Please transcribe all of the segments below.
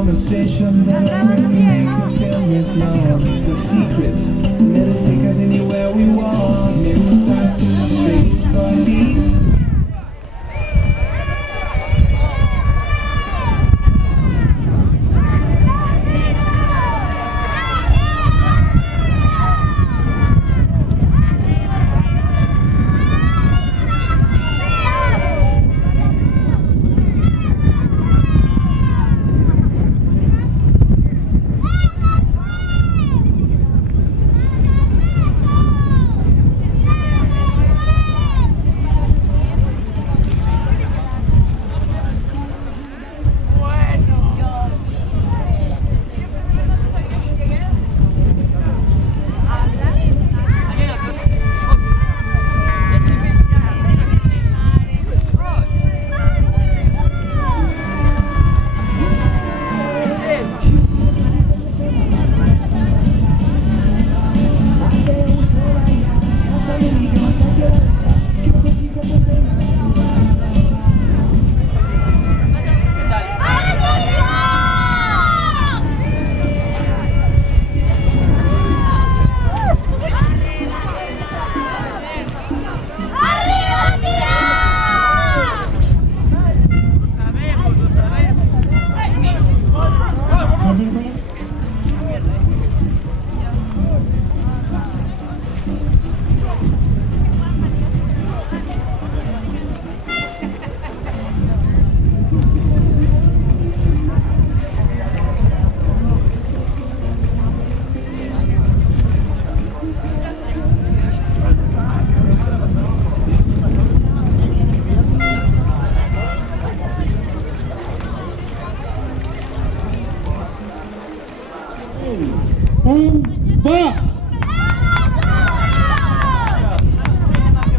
conversation that I really make the film is long. So secrets, that'll take us anywhere we want. Never starts to fade body.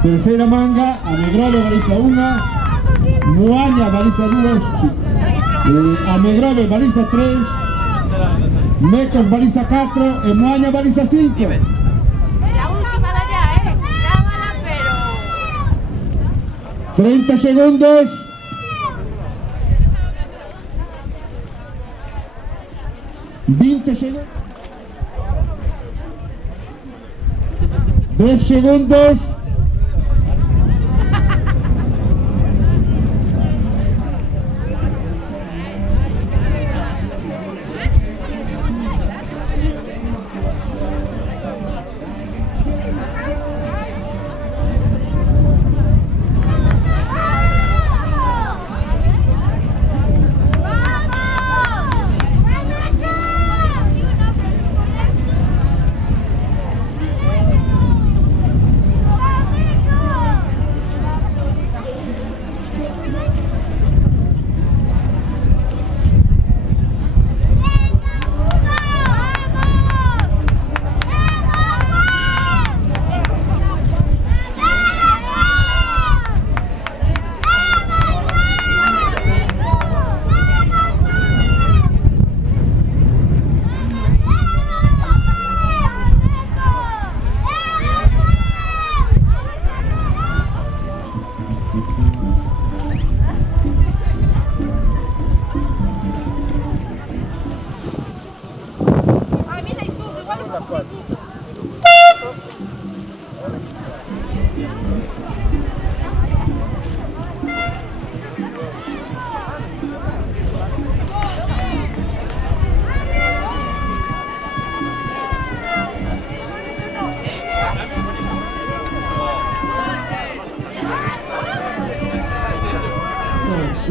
Tercera manga, Amegrove baliza 1, Muaña baliza 2, Amegrove baliza 3, Mecos baliza 4 e Muaña baliza 5. La última de allá, grábala, pero... 30 segundos. 20 segundos. 10 segundos.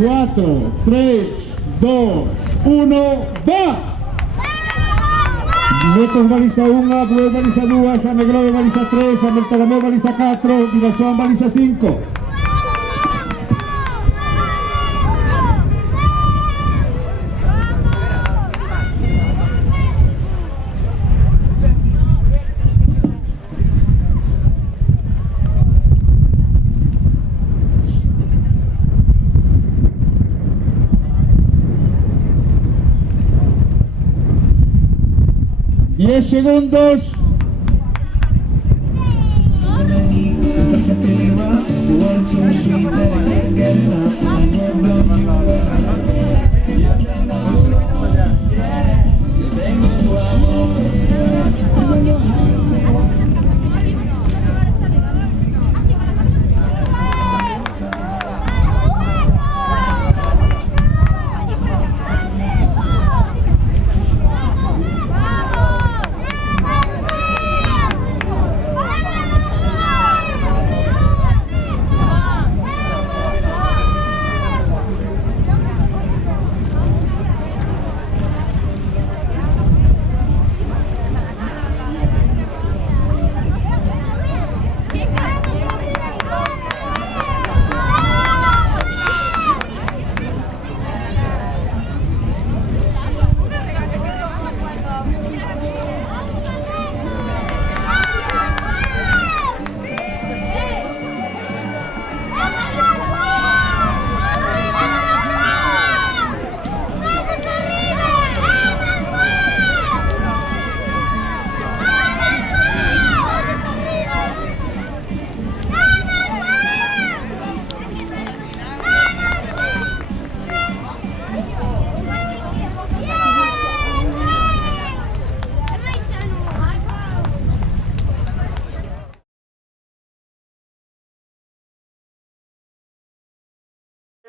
Cuatro, 3, 2, 1, va! Mecos baliza 1, Bueu baliza 2, Amegrove baliza 3, Ameltarameu baliza 4, Vilasoan baliza 5. ¡10 segundos!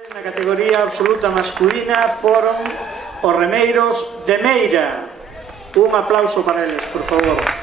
Na categoría absoluta masculina foron os remeiros de Meira. Un aplauso para eles, por favor.